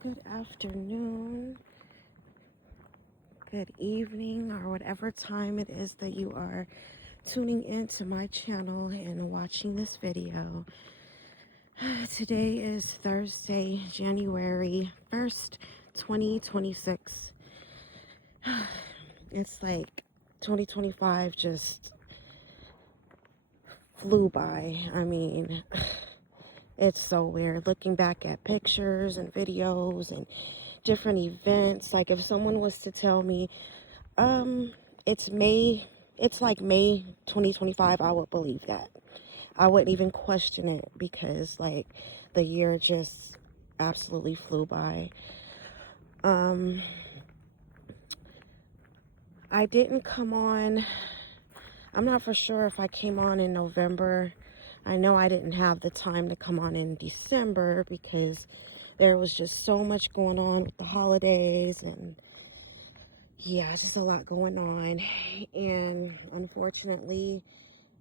Good afternoon, good evening, or whatever time it is that you are tuning into my channel and watching this video. Today is Thursday, January 1st, 2026. It's like 2025 just flew by. I mean, it's so weird looking back at pictures and videos and different events. Like if someone was to tell me, it's like May 2025, I would believe that. I wouldn't even question it because like the year just absolutely flew by. I didn't come on, I'm not for sure if I came on in November. I know I didn't have the time to come on in December because there was just so much going on with the holidays and yeah, just a lot going on. And unfortunately,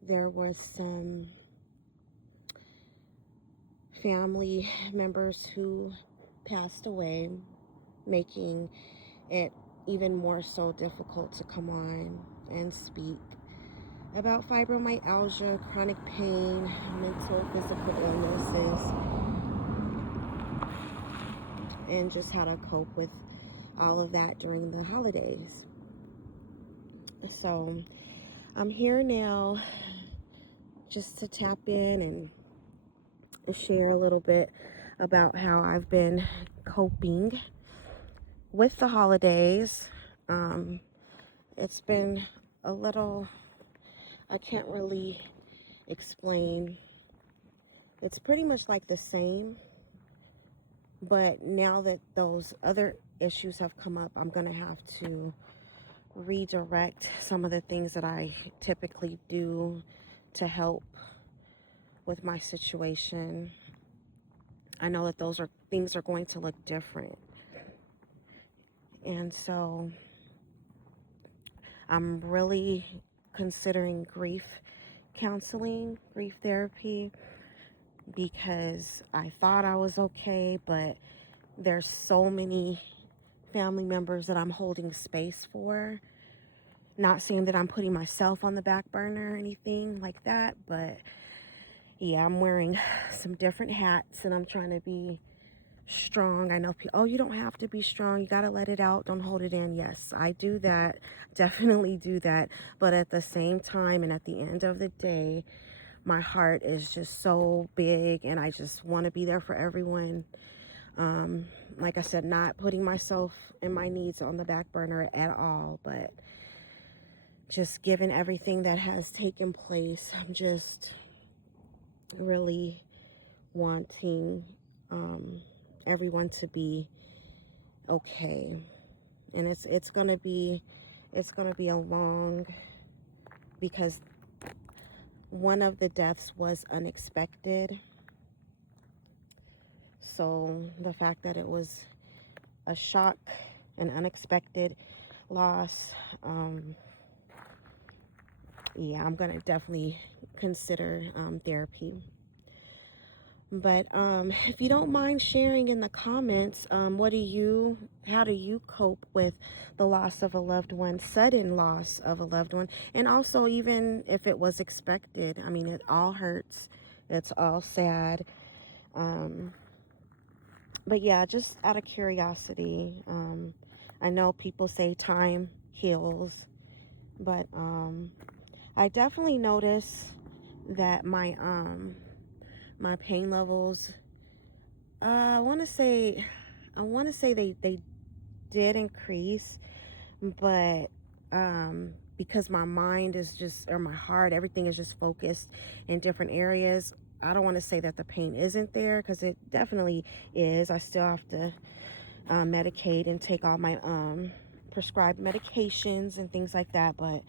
there was some family members who passed away, making it even more so difficult to come on and speak about fibromyalgia, chronic pain, mental, physical illnesses, and just how to cope with all of that during the holidays. So I'm here now just to tap in and share a little bit about how I've been coping with the holidays. It's been a little, I can't really explain. It's pretty much like the same, but now that those other issues have come up, I'm going to have to redirect some of the things that I typically do to help with my situation. I know that those are things are going to look different. And so I'm really considering grief counseling, grief therapy, because I thought I was okay, but there's so many family members that I'm holding space for. Not saying that I'm putting myself on the back burner or anything like that, but yeah, I'm wearing some different hats and I'm trying to be strong. I know people, oh, you don't have to be strong. You got to let it out. Don't hold it in. Yes, I do that. Definitely do that. But at the same time and at the end of the day, my heart is just so big and I just want to be there for everyone. Like I said, not putting myself and my needs on the back burner at all, but just given everything that has taken place, I'm just really wanting everyone to be okay. And it's gonna be a long, because one of the deaths was unexpected. So the fact that it was a shock, an unexpected loss, yeah, I'm gonna definitely consider therapy. But if you don't mind sharing in the comments, how do you cope with the loss of a loved one, sudden loss of a loved one, and also even if it was expected? I mean, it all hurts. It's all sad. But yeah, just out of curiosity, I know people say time heals, but I definitely notice that my pain levels, I want to say they did increase, but because my mind is just, or my heart, everything is just focused in different areas. I don't want to say that the pain isn't there, because it definitely is. I still have to medicate and take all my prescribed medications and things like that, but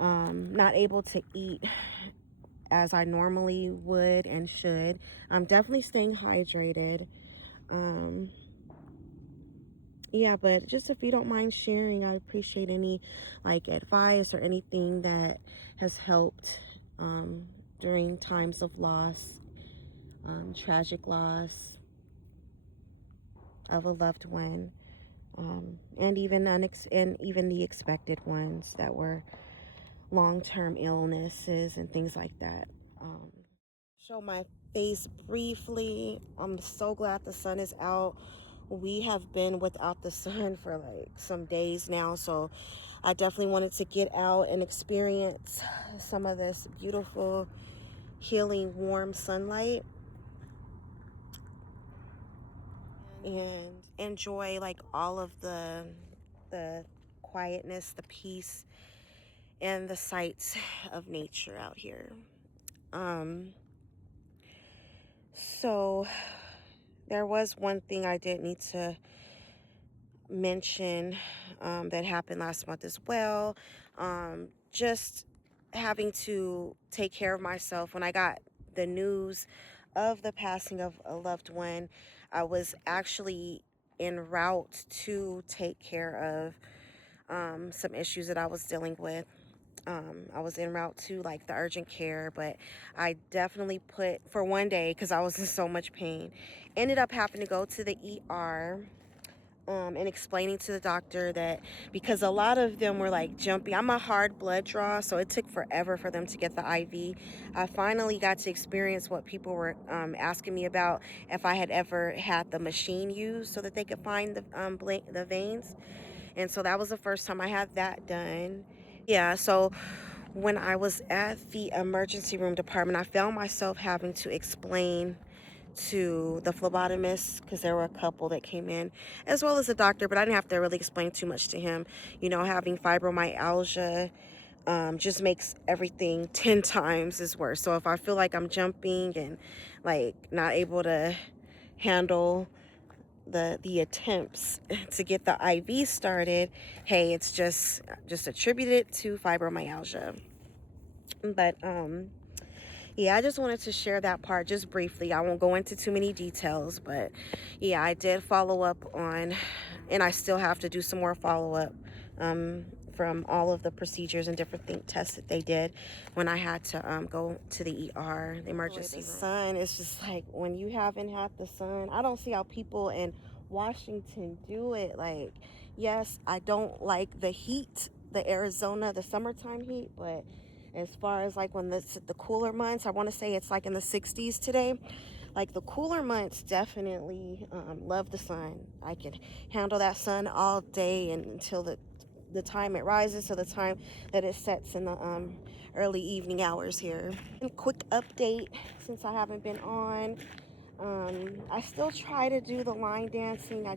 not able to eat as I normally would and should. I'm definitely staying hydrated. Yeah, but just if you don't mind sharing, I appreciate any like advice or anything that has helped during times of loss, tragic loss. of a loved one, and even the expected ones that were long-term illnesses and things like that. Show my face briefly. I'm so glad the sun is out. We have been without the sun for like some days now, so I definitely wanted to get out and experience some of this beautiful, healing, warm sunlight and enjoy like all of the quietness, the peace, and the sights of nature out here. So there was one thing I did need to mention, that happened last month as well. Just having to take care of myself. When I got the news of the passing of a loved one, I was actually en route to take care of some issues that I was dealing with. I was en route to like the urgent care, but I definitely put for one day because I was in so much pain. Ended up having to go to the ER, and explaining to the doctor that because a lot of them were like jumpy. I'm a hard blood draw, so it took forever for them to get the IV. I finally got to experience what people were asking me about, if I had ever had the machine used so that they could find the veins. And so that was the first time I had that done. Yeah, so when I was at the emergency room department, I found myself having to explain to the phlebotomist, because there were a couple that came in, as well as the doctor, but I didn't have to really explain too much to him. You know, having fibromyalgia just makes everything 10 times as worse. So if I feel like I'm jumping and like not able to handle the attempts to get the IV started, hey, it's just attributed to fibromyalgia. But yeah, I just wanted to share that part just briefly. I won't go into too many details, but yeah, I did follow up on, and I still have to do some more follow up from all of the procedures and different tests that they did when I had to go to the ER, the emergency room. The sun, it's just like when you haven't had the sun, I don't see how people in Washington do it. Like, yes, I don't like the heat, the Arizona, the summertime heat, but as far as like when the cooler months, I want to say it's like in the 60s today. Like the cooler months, definitely love the sun. I can handle that sun all day and until the time it rises to the time that it sets in the early evening hours here. And quick update, since I haven't been on, I still try to do the line dancing.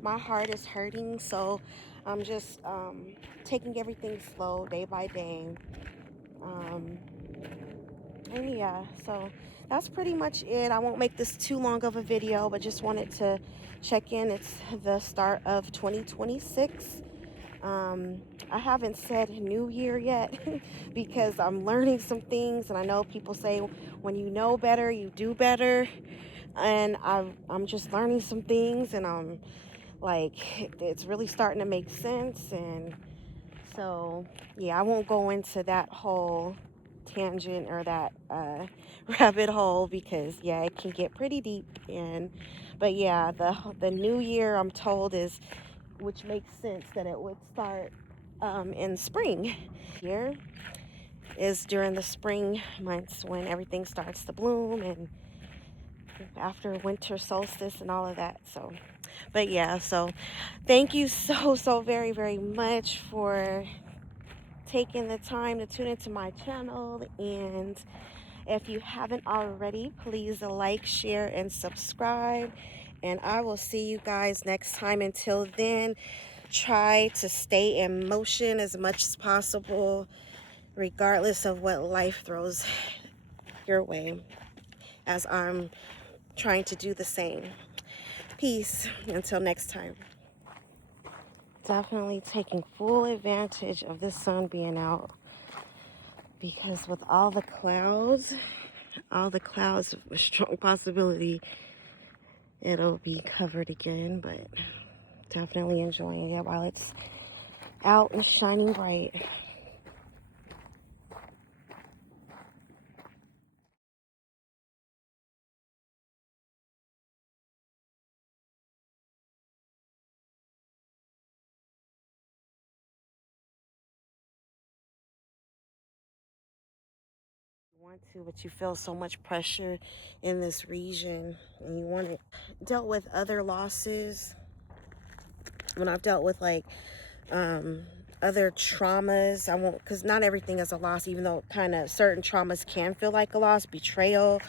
My heart is hurting, so I'm just taking everything slow day by day. And yeah, so that's pretty much it. I won't make this too long of a video, but just wanted to check in. It's the start of 2026. I haven't said new year yet because I'm learning some things, and I know people say when you know better, you do better. And I'm just learning some things, and I'm like, it's really starting to make sense. And so, yeah, I won't go into that whole tangent or that rabbit hole because, yeah, it can get pretty deep. But yeah, the new year, I'm told, which makes sense that it would start in spring. Here is during the spring months when everything starts to bloom and after winter solstice and all of that. So, but yeah, so thank you so very, very much for taking the time to tune into my channel. And if you haven't already, please like, share, and subscribe. And I will see you guys next time. Until then, try to stay in motion as much as possible, regardless of what life throws your way, as I'm trying to do the same. Peace. Until next time. Definitely taking full advantage of this sun being out, because with all the clouds, a strong possibility it'll be covered again, but definitely enjoying it while it's out and shining bright. want to, but you feel so much pressure in this region and you want it. Dealt with other losses when I've dealt with like other traumas. I won't, because not everything is a loss, even though kind of certain traumas can feel like a loss, betrayal,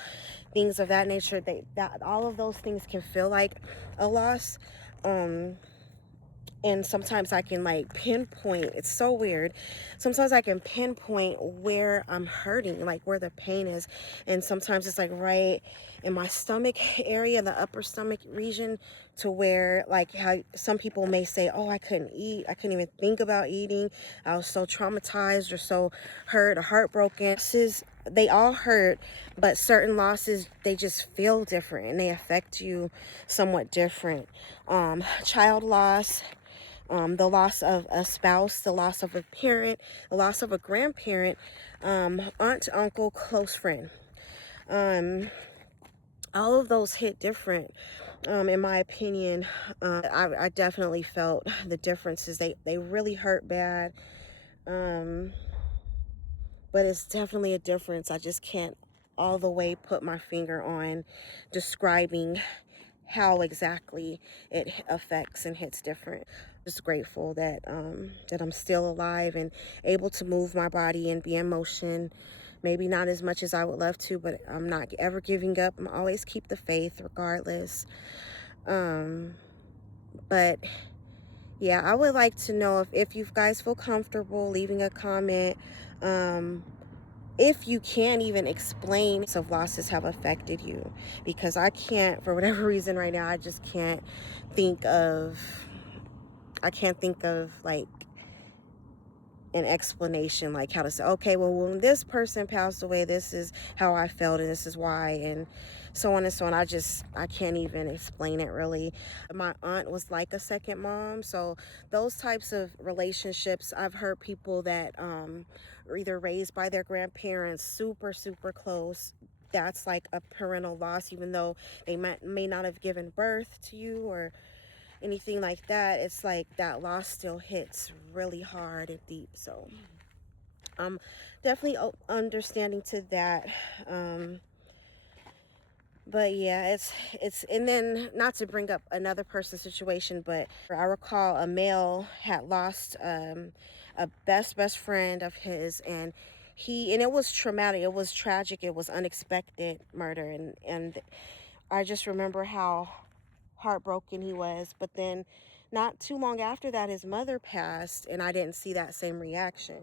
things of that nature. That all of those things can feel like a loss. And sometimes I can like pinpoint, it's so weird, sometimes I can pinpoint where I'm hurting, like where the pain is, and sometimes it's like right in my stomach area, the upper stomach region, to where like how some people may say, oh, I couldn't eat, I couldn't even think about eating, I was so traumatized or so hurt or heartbroken. They all hurt, but certain losses, they just feel different and they affect you somewhat different. Child loss, the loss of a spouse, the loss of a parent, the loss of a grandparent, aunt, uncle, close friend. All of those hit different, in my opinion. I definitely felt the differences. They really hurt bad, but it's definitely a difference. I just can't all the way put my finger on describing how exactly it affects and hits different. Just grateful that that I'm still alive and able to move my body and be in motion. Maybe not as much as I would love to, but I'm not ever giving up. I'm always keep the faith regardless. But yeah, I would like to know if you guys feel comfortable leaving a comment, if you can even explain of losses have affected you, because I can't, for whatever reason right now, I just can't think of like an explanation, like how to say, okay, well, when this person passed away, this is how I felt and this is why, and so on and so on. I can't even explain it really. My aunt was like a second mom, so those types of relationships, I've heard people that are either raised by their grandparents, super close, that's like a parental loss, even though they may not have given birth to you or anything like that. It's like that loss still hits really hard and deep. So I'm definitely understanding to that. But yeah, it's and then not to bring up another person's situation, but I recall a male had lost a best friend of his, and it was traumatic, it was tragic, it was unexpected murder, and I just remember how heartbroken he was. But then not too long after that, his mother passed, and I didn't see that same reaction.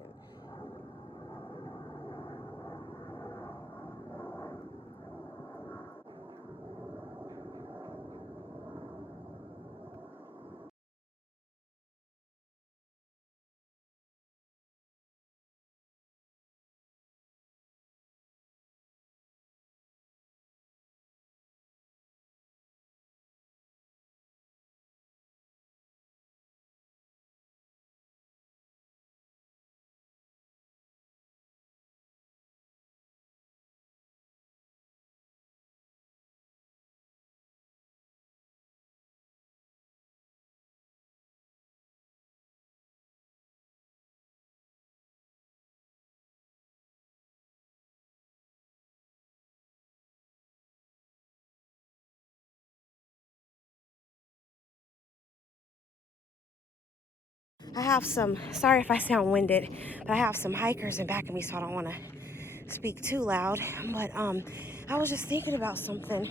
I have some, sorry if I sound winded, but I have some hikers in back of me, so I don't want to speak too loud. But I was just thinking about something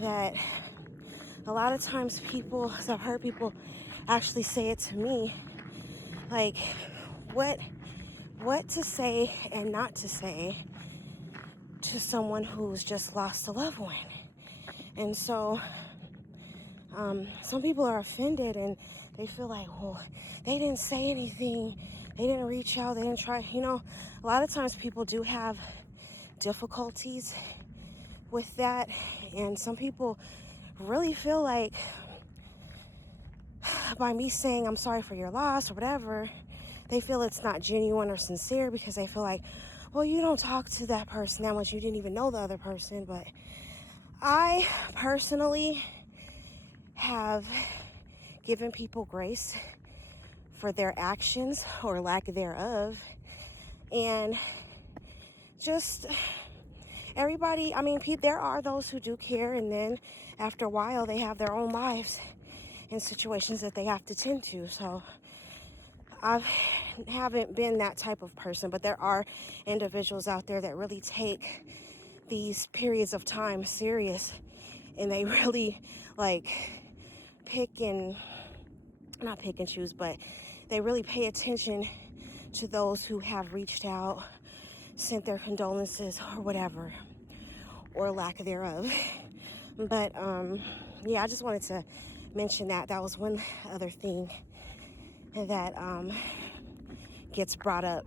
that a lot of times people, so I've heard people actually say it to me, like what to say and not to say to someone who's just lost a loved one. And so some people are offended and they feel like, well, they didn't say anything, they didn't reach out, they didn't try. A lot of times people do have difficulties with that, and some people really feel like by me saying I'm sorry for your loss or whatever, they feel it's not genuine or sincere, because they feel like, well, you don't talk to that person that much, you didn't even know the other person. But I personally have given people grace for their actions or lack thereof, and just everybody, I mean, there are those who do care, and then after a while they have their own lives and situations that they have to tend to. So I haven't been that type of person, but there are individuals out there that really take these periods of time serious, and they really like not pick and choose, but they really pay attention to those who have reached out, sent their condolences or whatever, or lack thereof. But yeah, I just wanted to mention that. That was one other thing that gets brought up